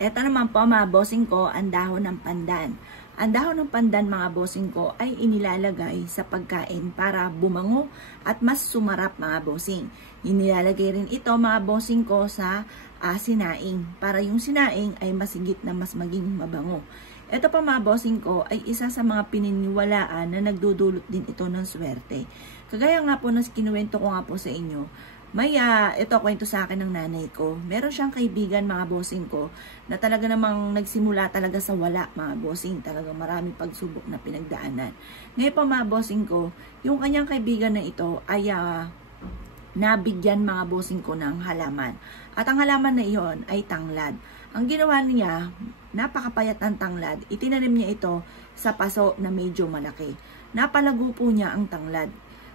Ito naman po mga bossing ko, ang dahon ng pandan. Ang dahon ng pandan mga bossing ko ay inilalagay sa pagkain para bumango at mas sumarap mga bossing. Inilalagay rin ito mga bossing ko sa sinaing para yung sinaing ay masigit na mas maging mabango. Ito pa mga bossing ko ay isa sa mga pininiwalaan na nagdudulot din ito ng swerte. Kagaya nga po na kinuwento ko nga po sa inyo, ito kwento sa akin ng nanay ko. Meron siyang kaibigan mga bossing ko na talaga namang nagsimula talaga sa wala mga bossing. Talagang marami pagsubok na pinagdaanan. Ngayon pa mga bossing ko, yung kanyang kaibigan na ito ay nabigyan mga bossing ko ng halaman. At ang halaman na iyon ay tanglad. Ang ginawa niya, napakapayat ng tanglad. Itinanim niya ito sa paso na medyo malaki. Napalago po niya ang tanglad.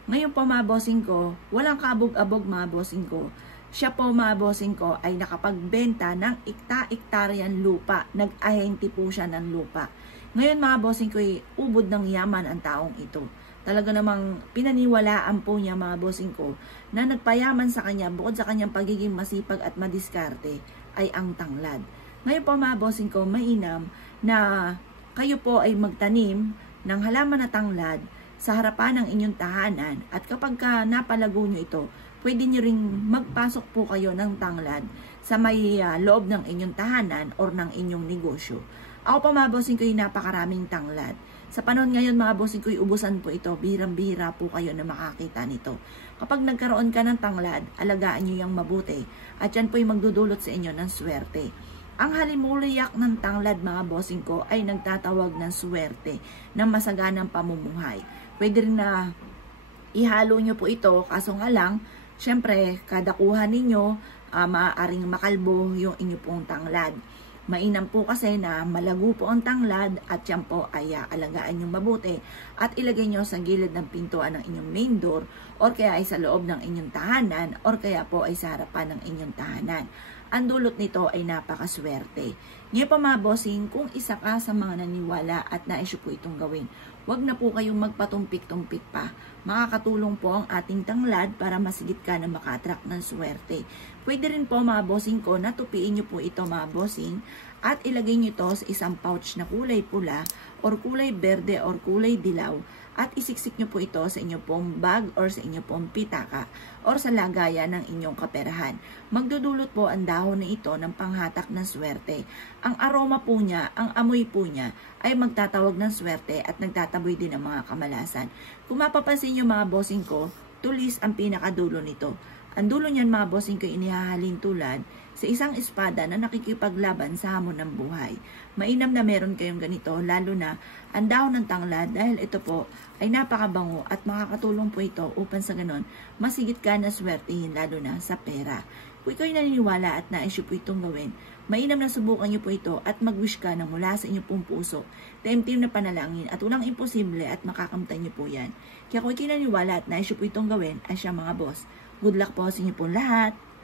Ngayon po mga bossing ko, walang kaabog-abog mga bossing ko. Siya po mga bossing ko ay nakapagbenta ng ikta-iktaryan lupa. Nag-ahente po siya ng lupa. Ngayon mga bossing ko, ubod ng yaman ang taong ito. Talaga namang pinaniwalaan po niya mga bossing ko na nagpayaman sa kanya bukod sa kanyang pagiging masipag at madiskarte ay ang tanglad. Ngayon po mga bossing ko, mainam na kayo po ay magtanim ng halaman na tanglad sa harapan ng inyong tahanan at kapag napalago nyo ito, pwede nyo ring magpasok po kayo ng tanglad sa may loob ng inyong tahanan or ng inyong negosyo. Ako pa mga bossing ko yung napakaraming tanglad. Sa panahon ngayon mga bossing ko, ubusan po ito, bihirang-bihira po kayo na makakita nito. Kapag nagkaroon ka ng tanglad, alagaan nyo yung mabuti at yan po yung magdudulot sa inyo ng swerte. Ang halimuliyak ng tanglad mga bossing ko ay nagtatawag ng swerte ng masaganang pamumuhay. Pwede rin na ihalo nyo po ito, kaso nga lang, syempre, kada kuha ninyo, maaaring makalbo yung inyo pong tanglad. Mainam po kasi na malago po ang tanglad at yan po ay alagaan nyo mabuti at ilagay nyo sa gilid ng pintuan ng inyong main door or kaya ay sa loob ng inyong tahanan or kaya po ay sa harapan ng inyong tahanan. Ang dulot nito ay napakaswerte. Ngayon pa mga bossing, kung isa ka sa mga naniwala at naisyo po itong gawin, huwag na po kayong magpatumpik-tumpik pa. Makakatulong po ang ating tanglad para masigit ka na maka-attract ng swerte. Pwede rin po mga bossing ko, natupiin nyo po ito mga bossing at ilagay nyo ito sa isang pouch na kulay pula or kulay berde or kulay dilaw at isiksik nyo po ito sa inyong pong bag or sa inyong pong pitaka or sa lagayan ng inyong kaperahan. Magdudulot po ang dahon na ito ng panghatak ng swerte. Ang aroma po niya, ang amoy po niya ay magtatawag ng swerte at nagtataboy din ng mga kamalasan. Kung mapapansin nyo mga bossing ko, tulis ang pinakadulo nito. Ang dulo niyan mga bossing ko inihahalin tulad sa isang espada na nakikipaglaban sa hamon ng buhay. Mainam na meron kayong ganito, lalo na ang dahon ng tanglad dahil ito po ay napakabango at makakatulong po ito upang sa ganon masigit ka na swertihin lalo na sa pera. Kung ikaw ay naniniwala at naisyo po itong gawin, mainam na subukan niyo po ito at mag-wish ka na mula sa inyong pong puso, temtim na panalangin at walang imposible at makakamtan niyo po yan. Kaya kung ikaw ay naniniwala at naisyo po itong gawin, ay siya mga boss. Good luck po sa inyo po lahat!